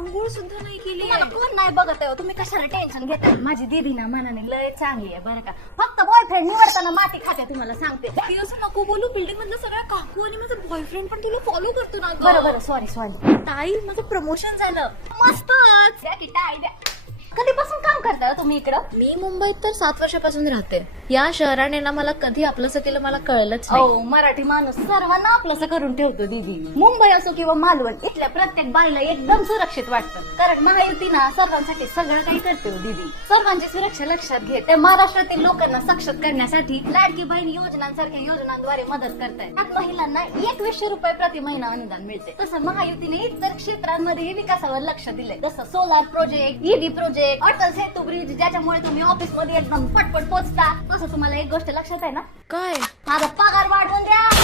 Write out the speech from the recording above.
आंघोळ सुद्धा नाही केली तुम्हाला कोण नाही बघत आहे, तुम्ही कशाला टेन्शन घेताय? माझी दीदी ना मनाने लय चांगली आहे बरं का. फक्त बॉयफ्रेंड निवडताना माती खाते, तुम्हाला सांगते. ती असं नको बोलू. बिल्डिंग मधल्या सगळ्या काकू आणि माझा बॉयफ्रेंड पण तुला फॉलो करतो ना. बरोबर, सॉरी. ताई माझं प्रमोशन झालं. मस्तच. द्या की टाळी द्या. कधीपासून काम करताय तुम्ही इकडं? मी मुंबईत तर 7 वर्षापासून राहते. या शहराने ना मला कधी आपलंसं केलं मला कळलंच नाही. मराठी माणूस सर्वांना आपलंसं करून ठेवतो दीदी. मुंबई असो किंवा मालवण, इथल्या प्रत्येक बाईला एकदम सुरक्षित वाटतं. कारण महायुती ना सर्वांसाठी सगळं काही करते दीदी. सर्वांची सुरक्षा लक्षात घेते. महाराष्ट्रातील लोकांना सक्षम करण्यासाठी लाडकी बहीण योजनांसारख्या योजनांद्वारे मदत करताय. त्यात महिलांना 2100 रुपये प्रति महिना अनुदान मिळते. तसं महायुतीने इतर क्षेत्रांमध्येही विकासावर लक्ष दिले. जसं solar project, ED project, Atal Setu bridge, ज्याच्यामुळे तुम्ही ऑफिस मध्ये एकदम पटपट पोहोचता. तसं तुम्हाला एक गोष्ट लक्षात आहे ना? काय? माझा पगार वाढवून द्या.